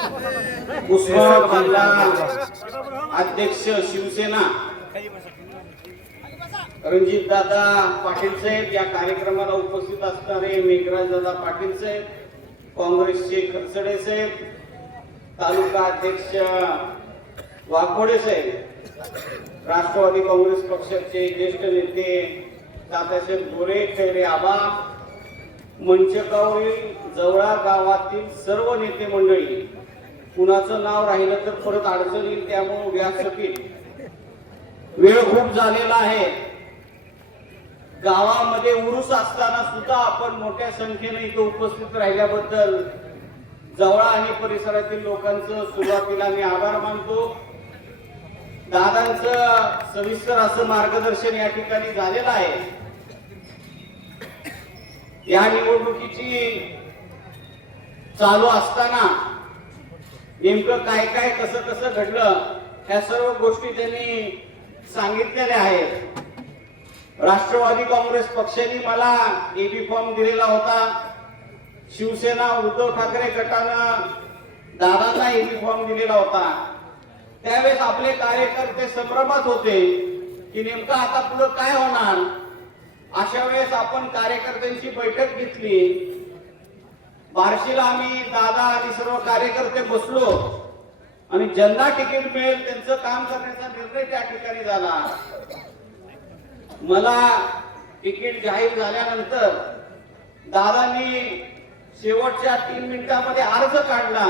जिल्हा अध्यक्ष शिवसेना. रणजित दादा पाटील साहेब या कार्यक्रमाला उपस्थित असणारे मेघराज दादा पाटील साहेब काँग्रेसचे खरसडे साहेब तालुका अध्यक्ष वाघोडे साहेब राष्ट्रवादी काँग्रेस पक्षाचे ज्येष्ठ नेते तात्यासाहेब गोरे खैरे आबा मंचकावरील जवळा गावातील सर्व नेते मंडळी कुणाचं नाव राहिलं तर परत अडचण येईल त्यामुळे व्यासपीठ वेळ खूप झालेला आहे. गावामध्ये उरुस असताना सुद्धा आपण मोठ्या संख्येने इथं उपस्थित राहिल्याबद्दल जवळा आणि परिसरातील लोकांचं सुरुवातीला मी आभार मानतो. दादांचं सविस्तर असं मार्गदर्शन या ठिकाणी झालेलं आहे. या निवडणुकीची चालू असताना नेमकं काय काय कसं कसं घडलं ह्या सर्व गोष्टी त्यांनी सांगितलेल्या आहेत. राष्ट्रवादी काँग्रेस पक्षाने मला एबी फॉर्म दिलेला होता. शिवसेना उद्धव ठाकरे गटानं दादांना एबी फॉर्म दिलेला होता. त्यावेळेस आपले कार्यकर्ते संभ्रमात होते की नेमकं आता पुढं काय होणार? अशा वेळेस आपण कार्यकर्त्यांची बैठक घेतली. बार्शीला आम्ही दादा आणि सर्व कार्यकर्ते बसलो. आणि ज्यांना तिकीट मिळेल त्यांचं काम करण्याचा निर्णय त्या ठिकाणी झाला. मला तिकीट जाहीर झाल्यानंतर दादांनी शेवटच्या तीन मिनिटांमध्ये अर्ज काढला.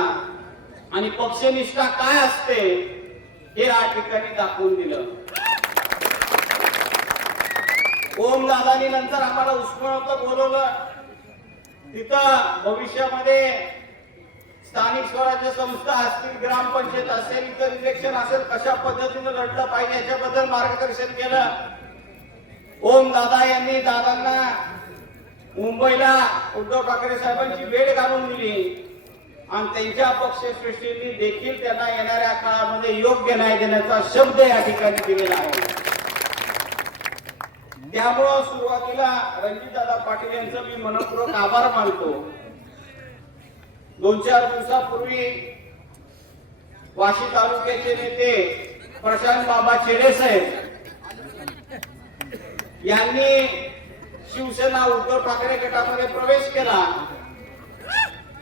आणि पक्षनिष्ठा काय असते हे या ठिकाणी दाखवून दिलं. ओम दादानी नंतर आम्हाला उस्मानाबाद बोलवलं. तिथं भविष्यामध्ये स्थानिक स्वराज्य संस्था असतील ग्रामपंचायत असेल इतर इलेक्शन असेल कशा पद्धतीनं लढलं पाहिजे याच्याबद्दल मार्गदर्शन केलं. ओम दादा यांनी दादांना मुंबईला उद्धव ठाकरे साहेबांची भेट घालून दिली. आणि त्यांच्या पक्षश्रेष्ठींनी देखील त्यांना येणाऱ्या काळामध्ये योग्य न्याय देण्याचा शब्द या ठिकाणी दिलेला आहे. त्यामुळं सुरुवातीला रणजितदादा पाटील यांचं मी मनपूर्वक आभार मानतो. दोन चार दिवसापूर्वी वाशी तालुक्याचे नेते प्रशांत बाबा चेडे साहेब यांनी शिवसेना उद्धव ठाकरे गटामध्ये प्रवेश केला.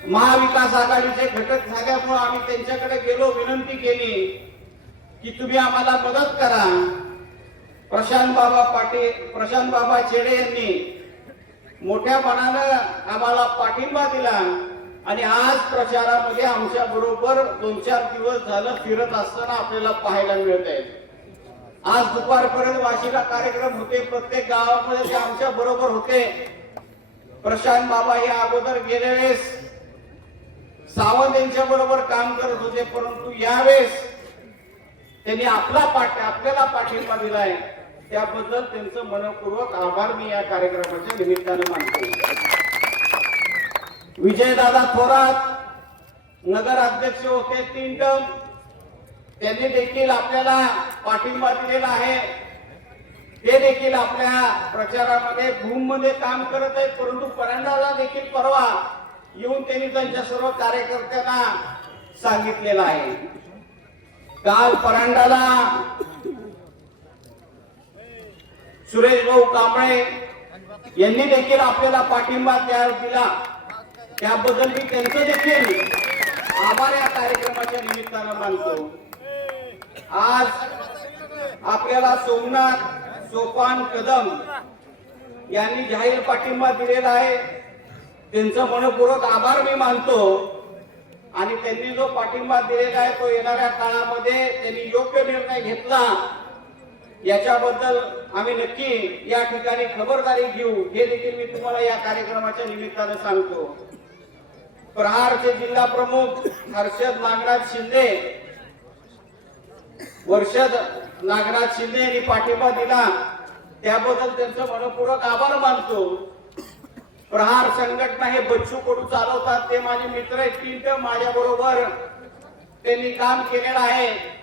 महाविकास आघाडीचे घटक झाल्यामुळे आम्ही त्यांच्याकडे गेलो विनंती केली की तुम्ही आम्हाला मदत करा. प्रशांत बाबा पाटील प्रशांत बाबा चेडे यांनी मोठ्या मनानं आम्हाला पाठिंबा दिला आणि आज प्रचारामध्ये आमच्या बरोबर दोन चार दिवस झालं फिरत असताना आपल्याला पाहायला मिळत आहे आज दुपारपर्यंत वाशीला कार्यक्रम होते प्रत्येक गावामध्ये ते आमच्या बरोबर होते. प्रशांत बाबा या अगोदर गेल्या वेळेस सावंत यांच्या बरोबर काम करत होते परंतु यावेळेस त्यांनी आपला पाठ आपल्याला पाठिंबा दिलाय. त्याबद्दल त्यांचं मनपूर्वक आभार मी या कार्यक्रमाच्या निमित्तानं मानतो. विजयदादा थोरात नगर अध्यक्ष होते तीन टर्म. त्यांनी देखील आपल्याला पाठिंबा दिलेला आहे. ते देखील आपल्या प्रचारामध्ये भूममध्ये काम करत आहेत परंतु परंडाला देखील परवा येऊन त्यांनी त्यांच्या सर्व कार्यकर्त्यांना सांगितलेलं आहे. काल परांडाला सुरेश भाऊ कांबळे यांनी देखील आपल्याला पाठिंबा त्या दिला. त्याबद्दल मी त्यांचं देखील आभार या कार्यक्रमाच्या निमित्तानं मानतो. आज आपल्याला सोमनाथ सोपान कदम यांनी जाहीर पाठिंबा दिलेला आहे. त्यांचं मनपूर्वक आभार मी मानतो. आणि त्यांनी जो पाठिंबा दिलेला आहे तो येणाऱ्या काळामध्ये त्यांनी योग्य निर्णय घेतला. याच्याबद्दल आम्ही नक्की या ठिकाणी खबरदारी घेऊ. हे देखील मी तुम्हाला या कार्यक्रमाच्या निमित्तानं सांगतो. प्रहारचे जिल्हा प्रमुख हर्षद नागराज शिंदे वर्षद नागराज शिंदे यांनी पाठिंबा दिला. त्याबद्दल त्यांचं मनपूर्वक आभार मानतो. प्रहार संघटना हे बच्चू कडू चालवतात. ते माझे मित्र आहेत. तीन माझ्या बरोबर त्यांनी काम केलेलं आहे.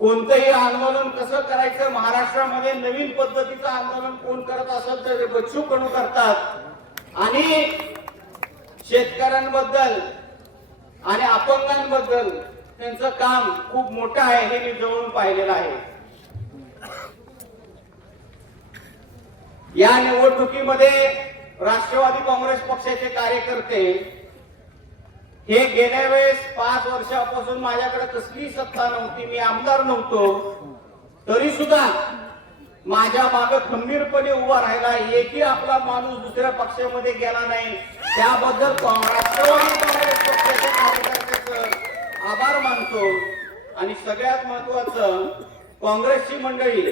कोणतंही आंदोलन कसं करायचं महाराष्ट्रामध्ये नवीन पद्धतीचं आंदोलन कोण करत असेल तर बच्चू कडू करतात. आणि शेतकऱ्यांबद्दल आणि अपंगांबद्दल त्यांचं काम खूप मोठं आहे हे मी जवळून पाहिलेलं आहे. या निवडणुकीमध्ये राष्ट्रवादी काँग्रेस पक्षाचे कार्यकर्ते हे गेल्या वेळेस पाच वर्षापासून माझ्याकडे कसली सत्ता नव्हती मी आमदार नव्हतो. तरी सुद्धा माझ्या मागे खंबीरपणे उभा राहिला एकही आपला माणूस दुसऱ्या पक्षामध्ये गेला नाही. त्याबद्दल राष्ट्रवादी काँग्रेस पक्षाच्या कार्यकर्त्याचं आभार मानतो. आणि सगळ्यात महत्वाचं काँग्रेसची मंडळी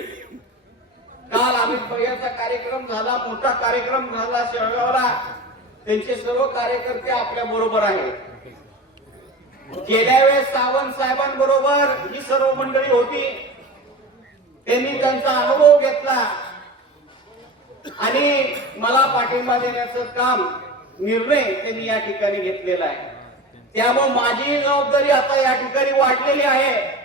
काल अमित भैयाचा कार्यक्रम झाला मोठा कार्यक्रम झाला शेळगावला. त्यांचे सर्व कार्यकर्ते आपल्या बरोबर आहेत. गेल्या वेळेस सावंत साहेबांबरोबर ही सर्व मंडळी होती. त्यांनी त्यांचा अनुभव घेतला. आणि मला पाठिंबा देण्याचं काम निर्णय त्यांनी या ठिकाणी घेतलेला आहे. त्यामुळे माझी जबाबदारी आता या ठिकाणी वाढलेली आहे.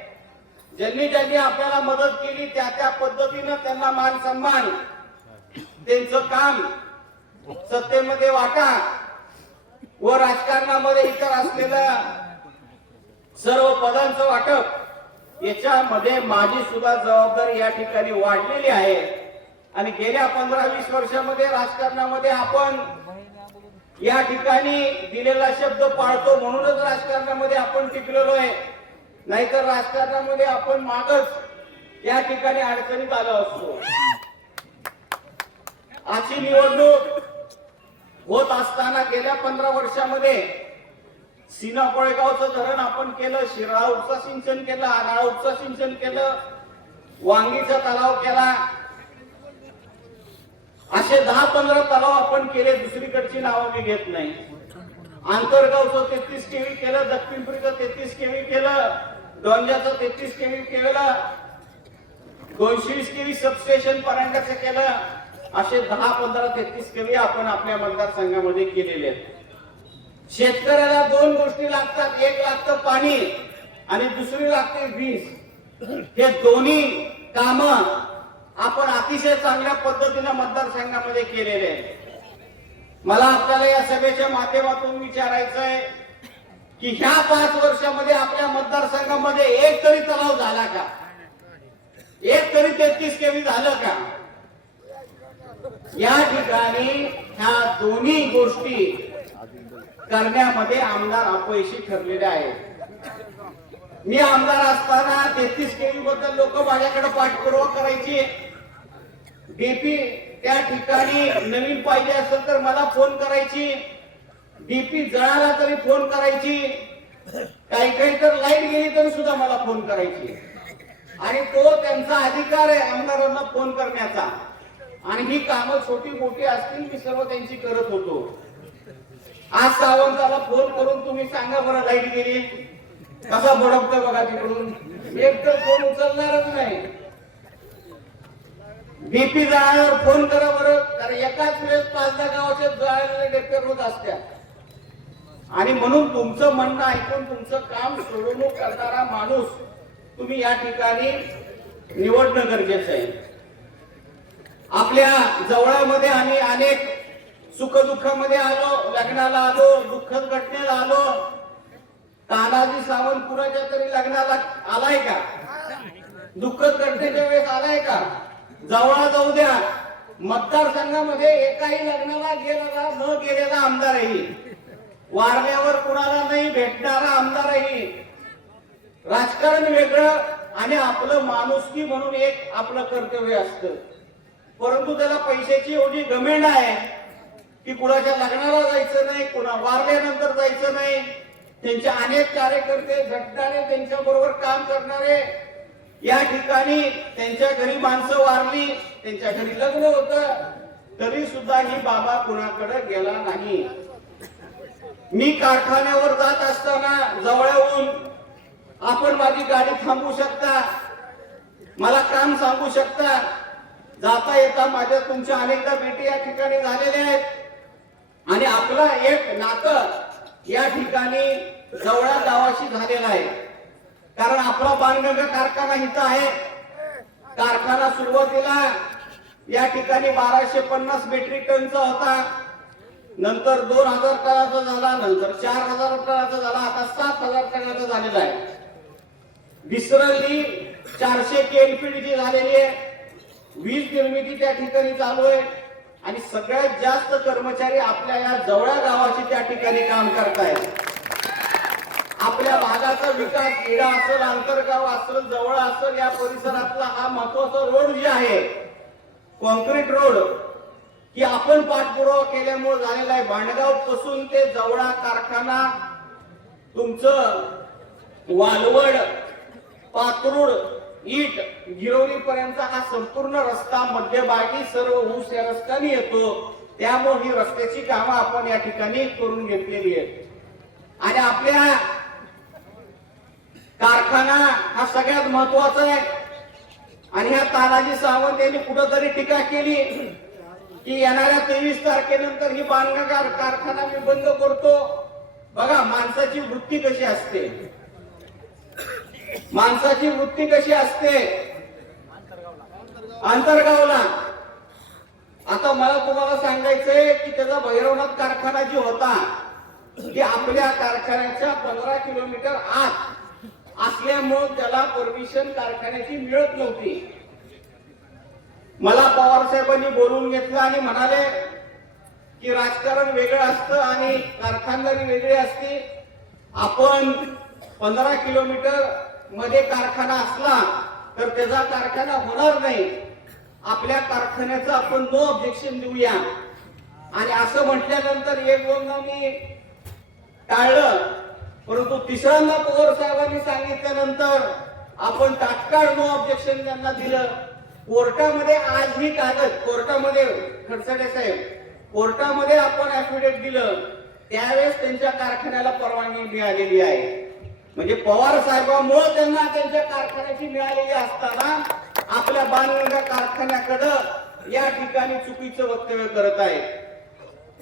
ज्यांनी ज्यांनी आपल्याला मदत केली त्या त्या पद्धतीनं त्यांना मान सन्मान त्यांचं काम सत्तेमध्ये वाटा व राजकारणामध्ये इतर असलेलं सर्व पदांचं वाटप याच्यामध्ये माझी सुद्धा जबाबदारी या ठिकाणी वाढलेली आहे. आणि गेल्या पंधरा वीस वर्षामध्ये राजकारणामध्ये आपण या ठिकाणी दिलेला शब्द पाळतो म्हणूनच राजकारणामध्ये आपण टिकलेलो आहे. नाहीतर राजकारणामध्ये आपण मागच या ठिकाणी अडचणीत आलो असतो. अशी निवडणूक होत असताना गेल्या पंधरा वर्षामध्ये सीना कोळेगावचं धरण आपण केलं शिराळा उपसा सिंचन केलं आनाळा उपसा सिंचन केलं वांगीचा तलाव केला. असे दहा पंधरा तलाव आपण केले दुसरीकडची नावं मी घेत नाही. आंतरगावचं तेहतीस केवी केलं दक्षिणपुरीचं तेहतीस केवी केलं डोंजाचं तेहतीस केवी केलं दोनशे वीस केवी सबस्टेशन पर्यंतचं केलं. असे दहा पंधरा तेहतीस केवी आपण आपल्या मतदारसंघामध्ये केलेले आहेत. शेतकऱ्याला दोन गोष्टी लागतात. एक लागतं पाणी आणि दुसरी लागते वीज. हे दोन्ही काम आपण अतिशय चांगल्या पद्धतीने मतदारसंघामध्ये केलेले आहे मला आपल्याला या सभेच्या माध्यमातून विचारायचं आहे की ह्या पाच वर्षामध्ये आपल्या मतदारसंघामध्ये एक तरी तलाव झाला का? एक तरी तेहतीस केवी झालं का? या ठिकाणी ह्या दोन्ही गोष्टी करण्यामध्ये आमदार अपयशी ठरलेले आहेत. मी आमदार असताना तेहतीस केवी बद्दल लोक माझ्याकडे पाठपुरावा करायची. डीपी त्या ठिकाणी नवीन पाहिजे असेल तर मला फोन करायची. डीपी जळाला तरी फोन करायची. काही काही तर लाइट गेली तरी सुद्धा मला फोन करायची. आणि तो त्यांचा अधिकार आहे आमदारांना फोन करण्याचा. आणि ही कामं छोटी मोठी असतील मी सर्व त्यांची करत होतो. आज सावंताला फोन करून तुम्ही सांगा बरं लाइट गेली. कसा बडबतोय बघा तिकडून. एक तर फोन उचलणारच नाही. बीपी जाळ्यावर फोन करा बरं कारण एकाच वेळेस पाच दहा गावाचे जळालेले डेप्टे होत असत्या. आणि म्हणून तुमचं म्हणणं ऐकून तुमचं काम सोडवणूक करणारा माणूस तुम्ही या ठिकाणी निवडणं गरजेचं आहे. आपल्या जवळामध्ये आम्ही अनेक सुख दुःखामध्ये आलो लग्नाला आलो दुःखद घटनेला आलो. तानाजी सावंतपुराच्या तरी लग्नाला आलाय का? दुःखद घटनेच्या वेळेस आलाय का? जवळ जाऊ द्या. मतदारसंघामध्ये एकाही लग्नाला गेलेला न गेलेला आमदारही. वारल्यावर कुणाला नाही भेटणारा आमदारही. राजकारण वेगळं आणि आपलं माणुसकी म्हणून एक आपलं कर्तव्य असतं. परंतु त्याला पैशाची एवढी गमेंड आहे. की कुणाच्या लग्नाला जायचं नाही कुणा वारल्यानंतर जायचं नाही. त्यांचे अनेक कार्यकर्ते झटणारे त्यांच्या बरोबर काम करणारे. या ठिकाणी त्यांच्या घरी माणसं वारली त्यांच्या घरी लग्न होत. तरी सुद्धा ही बाबा कुणाकडे गेला नाही. मी कारखान्यावर जात असताना जवळून आपण माझी गाडी थांबवू शकता? मला काम सांगू शकता? जाता येता माझ्या तुमच्या अनेकदा भेटी या ठिकाणी झालेल्या आहेत. आणि आपलं एक नातं या ठिकाणी जवळा गावाशी झालेलं आहे. कारण आपला बाणगंगा कारखाना इथं आहे. कारखाना सुरुवातीला या ठिकाणी बाराशे पन्नास मेट्रिक टनचा होता. नंतर दोन हजार टनाचा झाला नंतर चार हजार टनाचा झाला आता सात हजार टनाचा झालेला आहे. विसरली चारशे केएनपीडीची झालेली आहे. वीज निर्मिती त्या ठिकाणी चालू आहे. आणि सगळ्यात जास्त कर्मचारी आपल्या या जवळ्या गावाची त्या ठिकाणी काम करतायत. आपल्या भागाचा विकास इडा असेल आंतरगाव असेल जवळ असेल या परिसरातला हा महत्त्वाचा रोड जे आहे कॉन्क्रीट रोड की आपण पाठपुरावा केल्यामुळे झालेला आहे. भांडगावपासून ते जवळा कारखाना तुमचं वालवड पातरूड ईट गिरोली पर्यंत हा संपूर्ण रस्ता मध्यभागी सर्व ऊस या रस्त्याने येतो. त्यामुळे ही रस्त्याची कामं आपण या ठिकाणी करून घेतलेली आहेत. आणि आपल्या कारखाना हा सगळ्यात महत्त्वाचा आहे. आणि ह्या तानाजी सावंत यांनी कुठंतरी टीका केली की येणाऱ्या तेवीस तारखेनंतर ही बांधकाम कारखाना मी बंद करतो. बघा माणसाची वृत्ती कशी असते. माणसाची वृत्ती कशी असते? आंतरगावला आता मला तुम्हाला सांगायचंय की त्याचा भैरवनाथ कारखाना जो होता की आपल्या कारखान्याच्या पंधरा किलोमीटर आत असल्यामुळं त्याला परमिशन कारखान्याची मिळत नव्हती. मला पवार साहेबांनी बोलून घेतलं आणि म्हणाले की राजकारण वेगळं असतं आणि कारखानदारी वेगळी असते. आपण पंधरा किलोमीटर मध्ये कारखाना असला तर त्याचा कारखाना होणार नाही. आपल्या कारखान्याचं आपण नो ऑब्जेक्शन देऊया. आणि असं म्हटल्यानंतर एक दोनदा मी टाळलं. परंतु तिसऱ्यांदा पवार साहेबांनी सांगितल्यानंतर आपण तात्काळ नो ऑब्जेक्शन त्यांना दिलं. कोर्टामध्ये आज ही कागद कोर्टामध्ये खडसडे साहेब कोर्टामध्ये आपण ऍफिडेव्हिट दिलं. त्यावेळेस त्यांच्या कारखान्याला परवानगी मिळालेली आहे. म्हणजे पवार साहेबांमुळे त्यांना त्यांच्या कारखान्याची मिळालेली असताना आपल्या बाणगंगा कारखान्याकडं या ठिकाणी चुकीचं वक्तव्य करत आहे.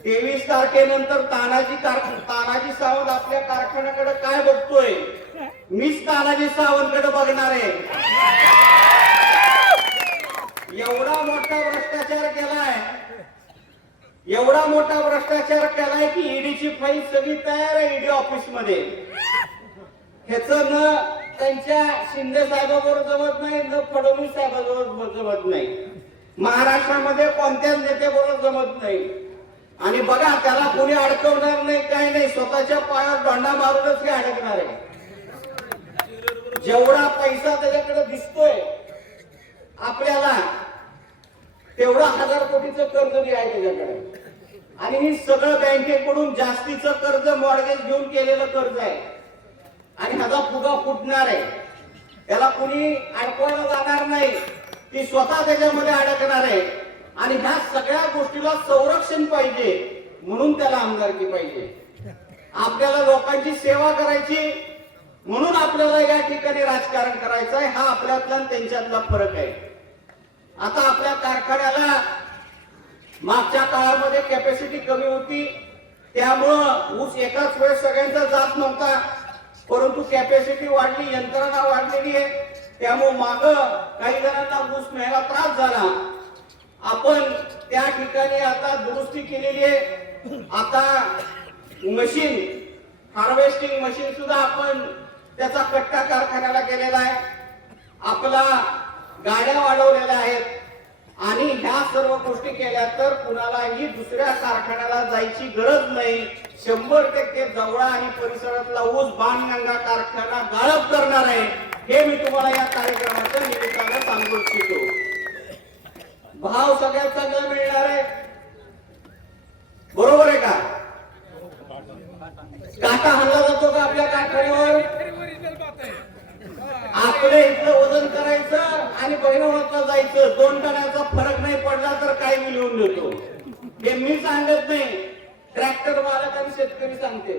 तेवीस तारखेनंतर तानाजी तानाजी सावंत आपल्या कारखान्याकडे काय बघतोय? मीच तानाजी सावंतकडे बघणार आहे. एवढा मोठा भ्रष्टाचार केलाय. एवढा मोठा भ्रष्टाचार केलाय की ईडीची फाईल सगळी तयार आहे ईडी ऑफिसमध्ये. ह्याच न त्यांच्या शिंदे साहेबाबरोबर जमत नाही न फडणवीस साहेबाबरोबर जमत नाही. महाराष्ट्रामध्ये कोणत्याच नेत्याबरोबर जमत नाही. आणि बघा त्याला कोणी अडकवणार नाही काही नाही स्वतःच्या पायावर दंडा मारूनच हे अडकणार आहे? जेवढा पैसा त्याच्याकडे दिसतोय आपल्याला तेवढा हजार कोटीचं कर्ज बी आहे त्याच्याकडे. आणि हे सगळं बँकेकडून जास्तीचं कर्ज मॉर्गेज घेऊन केलेलं कर्ज आहे. आणि ह्याचा फुगा फुटणार आहे. त्याला कुणी अडकवायला जाणार नाही. ती स्वतः त्याच्यामध्ये अडकणार आहे. आणि ह्या सगळ्या गोष्टीला संरक्षण पाहिजे म्हणून त्याला आमदारकी पाहिजे. आपल्याला लोकांची सेवा करायची म्हणून आपल्याला या ठिकाणी राजकारण करायचं आहे. हा आपल्यातला त्यांच्यातला फरक आहे. आता आपल्या कारखान्याला मागच्या काळामध्ये कॅपॅसिटी कमी होती. त्यामुळं ऊस एकाच वेळेस सगळ्यांचा जात नव्हता. परंतु कॅपॅसिटी वाढली यंत्रणा वाढलेली आहे. त्यामुळे माग काही जणांना ऊस न्यायला त्रास झाला. आपण त्या ठिकाणी आता दुरुस्ती केलेली आहे. आता मशीन हार्वेस्टिंग मशीन सुद्धा आपण त्याचा कट्टा कारखान्याला केलेला आहे. आपला गाड्या वाढवलेल्या आहेत. आणि ह्या सर्व गोष्टी केल्या तर कुणालाही दुसऱ्या कारखान्याला जायची गरज नाही. शंभर टक्के जवळा आणि परिसरातला ऊस बाणगंगा कारखाना गाळप करणार आहे. हे मी तुम्हाला या कार्यक्रमाच्या निमित्तानं सांगू इच्छितो. भाव सगळ्यात चांगला मिळणार आहे. बरोबर आहे का? काटा हल्ला जातो का आपल्या कारखान्यावर? आपलं इथलं वजन करायचं आणि बहिरवनाथला जायचं. दोन टनाचा फरक नाही पडला तर काय मी लिहून देतो. हे मी सांगत नाही. ट्रॅक्टर मालक आणि शेतकरी सांगते.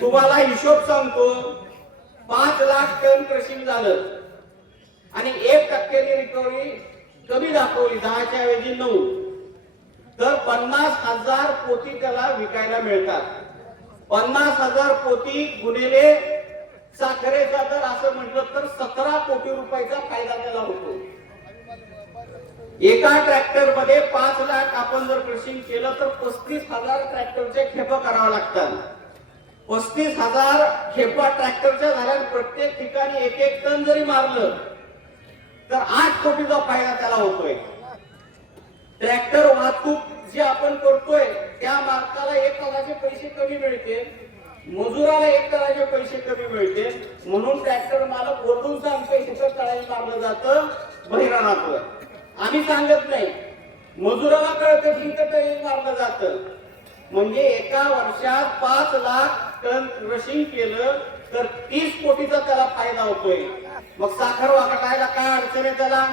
तुम्हाला हिशोब सांगतो पाच लाख टन क्रशिंग झालं. आणि एक टक्क्यानी रिकव्हरी कमी दाखवली दहाच्या ऐवजी नऊ. तर पन्नास हजार पोती त्याला विकायला मिळतात. पन्नास हजार पोती गुन्हेले साखरेचा दर असं म्हटलं तर सतरा कोटी रुपयाचा फायदा त्याला होतो. एका ट्रॅक्टरमध्ये पाच लाख आपण जर क्रशिंग केलं तर पस्तीस हजार ट्रॅक्टरचे खेप करावं लागतात. पस्तीस हजार खेपा ट्रॅक्टरच्या झाल्या प्रत्येक ठिकाणी एक एक टन जरी मारलं तर आठ कोटीचा फायदा त्याला होतोय. ट्रॅक्टर वाहतूक जी आपण करतोय त्या मार्काला एक हजारचे पैसे कमी मिळते मजुराला एक तळाचे पैसे कमी मिळते. म्हणून ट्रॅक्टर मालक वरतून सांगतोय तिथं तळाई मारलं जातं बहिराणातोय आम्ही सांगत नाही. मजुराला कळत की इथं तळी मारलं जातं. म्हणजे एका वर्षात पाच लाख टन क्रशिंग केलं तर तीस कोटीचा त्याला फायदा होतोय. मग साखर वाटायला काय अडचण आहे त्याला?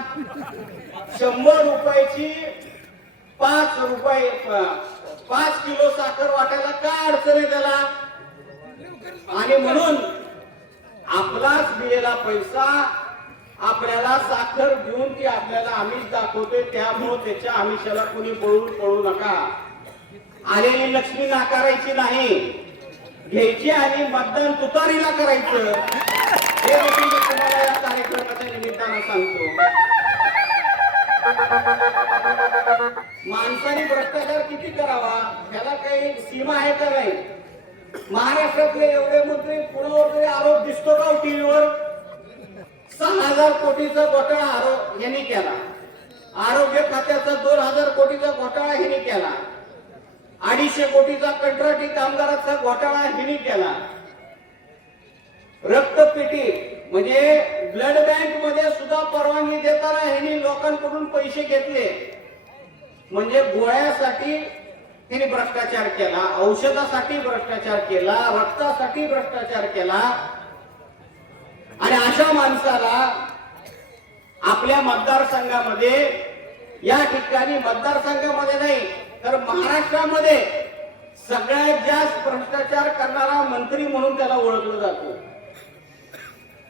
शंभर रुपयाची पाच रुपये पाच किलो साखर वाटायला काय अडचण आहे त्याला? आणि म्हणून आपलाच दिलेला पैसा आपल्याला साखर घेऊन ती आपल्याला आमिष दाखवते त्यामुळं त्याच्या आमिषाला कुणी पळून पळू नका. आलेली लक्ष्मी नाकारायची नाही. घ्यायची आणि मतदान तुतारीला करायचं. हे मी तुम्हाला या कार्यक्रमाच्या निमित्तानं सांगतो. माणसाने भ्रष्टाचार किती करावा ह्याला काही सीमा आहे का नाही? महाराष्ट्रातले एवढे मंत्री कुणावर तरी आरोप दिसतो का हो टीव्हीवर? सहा हजार कोटीचा घोटाळा आरोप यांनी केला. आरोग्य खात्याचा दोन हजार कोटीचा घोटाळा हिने केला. अडीचशे कोटीचा कंत्राटी कामगाराचा घोटाळा हिने केला. रक्तपेटी म्हणजे ब्लड बँकमध्ये सुद्धा परवानगी देताना ह्यांनी लोकांकडून पैसे घेतले. म्हणजे गोळ्यासाठी त्यांनी भ्रष्टाचार केला औषधासाठी भ्रष्टाचार केला रक्तासाठी भ्रष्टाचार केला. आणि अशा माणसाला आपल्या मतदारसंघामध्ये या ठिकाणी मतदारसंघामध्ये नाही तर महाराष्ट्रामध्ये सगळ्यात जास्त भ्रष्टाचार करणारा मंत्री म्हणून त्याला ओळखलं जातो.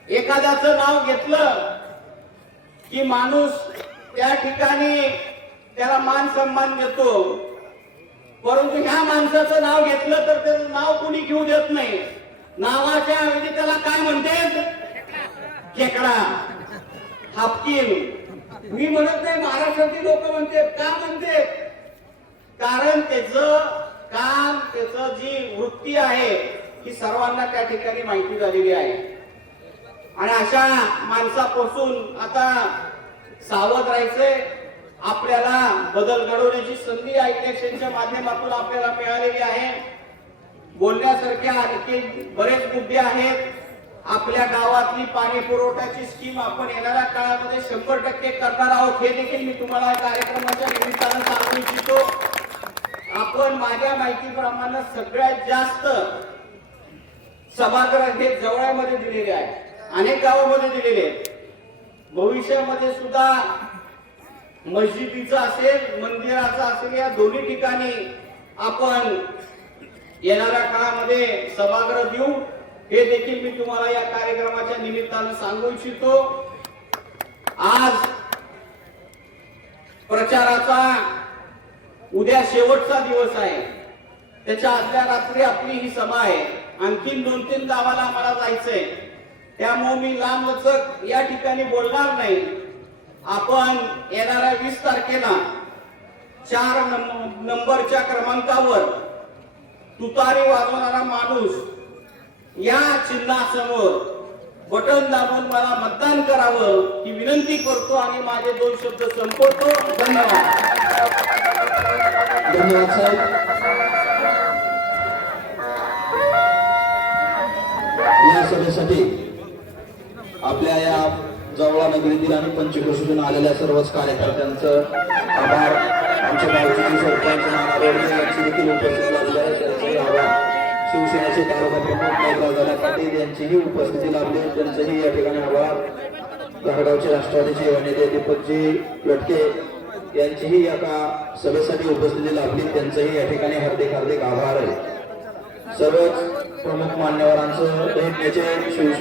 एखाद्याचं नाव घेतलं की माणूस त्या ठिकाणी त्याला मान सन्मान देतो. परंतु ह्या माणसाचं नाव घेतलं तर त्याचं नाव कुणी घेऊ देत नाही. नावाच्या ऐवजी त्याला काय म्हणते? खेकडा हापकिन मी म्हणत नाही महाराष्ट्रातील लोक म्हणते. का म्हणते? कारण त्याचं काम त्याचं जी वृत्ती आहे ही सर्वांना त्या ठिकाणी माहिती झालेली आहे. आणि अशा माणसापासून आता सावध राहायचंय. आपल्याला बदल घडवण्याची संधी या इलेक्शनच्या माध्यमातून आपल्याला मिळालेली आहे. बोलण्यासारखे आणखी बरेच मुद्दे आहेत. आपल्या गावातली पाणी पुरवठ्याची स्कीम आपण येणाऱ्या काळामध्ये शंभर टक्के करणार आहोत. हे देखील मी तुम्हाला या कार्यक्रमाच्या निमित्तानं सांगू इच्छितो. आपण माझ्या माहितीप्रमाणे सगळ्यात जास्त सभागृह हे जवळमध्ये दिलेले आहे. अनेक गावामध्ये दिलेले आहेत भविष्यामध्ये सुद्धा मस्जिदीचं असेल मंदिराचं असेल या दोन्ही ठिकाणी आपण येणाऱ्या काळामध्ये सभागृह देऊ. हे देखील मी तुम्हाला या कार्यक्रमाच्या निमित्तानं सांगू इच्छितो. आज प्रचाराचा उद्या शेवटचा दिवस आहे. त्याच्या आदल्या रात्री आपली ही सभा आहे. आणखीन दोन तीन गावाला आम्हाला जायचंय. त्यामुळे मी लांब या ठिकाणी बोलणार नाही. आपण येणाऱ्या वीस तारखेला चार नंबरच्या क्रमांकावर तुतारी वाजवणारा माणूस या चिन्हासमोर बटन दाबून मला मतदान करावं ही विनंती करतो आणि माझे दोन शब्द संपवतो. धन्यवाद. धन्यवाद साहेब. या सभेसाठी आपल्या या जवळा नगरीतील आणि पंचक्रोशीतून आलेल्या सर्वच कार्यकर्त्यांचं आभार. आमच्या गावचे सरपंच यांची देखील उपस्थिती लाभली आहे. त्यांचेही आभार. शिवसेनेचे तालुका प्रमुख दादा पाटील यांचीही उपस्थिती लाभली आहे. त्यांचेही या ठिकाणी आभार. धारगावचे राष्ट्रवादीचे नेते दीपकजी लटके यांचीही या का सभेसाठी उपस्थिती लाभली. त्यांचंही या ठिकाणी हार्दिक हार्दिक आभार आहे. सर्वच प्रमुख मान्यवरांचं शिवसेना